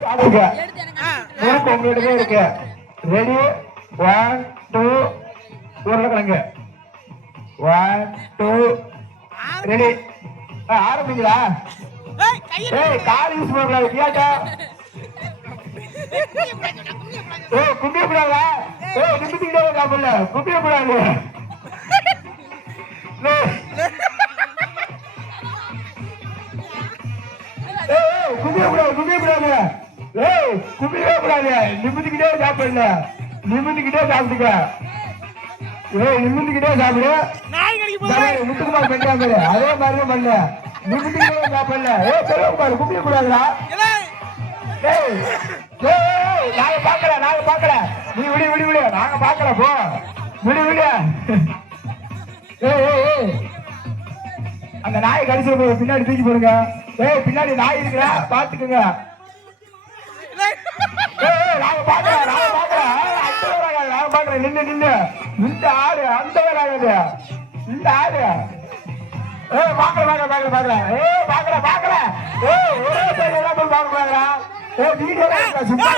உங்ககிட்ட இருக்கு. ரெடி 1 2 உருளைக்கிழங்கு 1 2 ரெடி. ஆரம்பிங்களா? கால் யூஸ் பண்ணல கேட்டா கும்பிடக்கூடாதா? நிமித்திக்கிட்டே சாப்பிடல கும்பிடக்கூடாது. கும்பிடக்கூடாது நிமித்திக்கிட்டே சாப்பிடல நிமித்திக்கிட்டே சாப்பிட்டுக்க. நிமித்திக்கிட்டே சாப்பிடு. முத்துக்குமார் பண்ணாங்க அதே மாதிரிதான் பண்ண. நிமித்திக்கிட்டே சாப்பிடல செல்வகுமார் கும்பிடக்கூடாதுடா. நாங்க பாக்கல நீ விடு விடு விடு நாங்க பாக்கல போ விடு விடு. அந்த நாயை கடிச்சு பின்னாடி தூக்கி போடுங்க. பின்னாடி நாய் இருக்கிற பாத்துக்குங்க. நாங்க பாக்குறேன் நின்று நின்று இந்த ஆடு அந்த வேலை ஆகுது. இந்த ஆடு பாக்கல ஒரே பாக்கல. வீடியோ சும்மா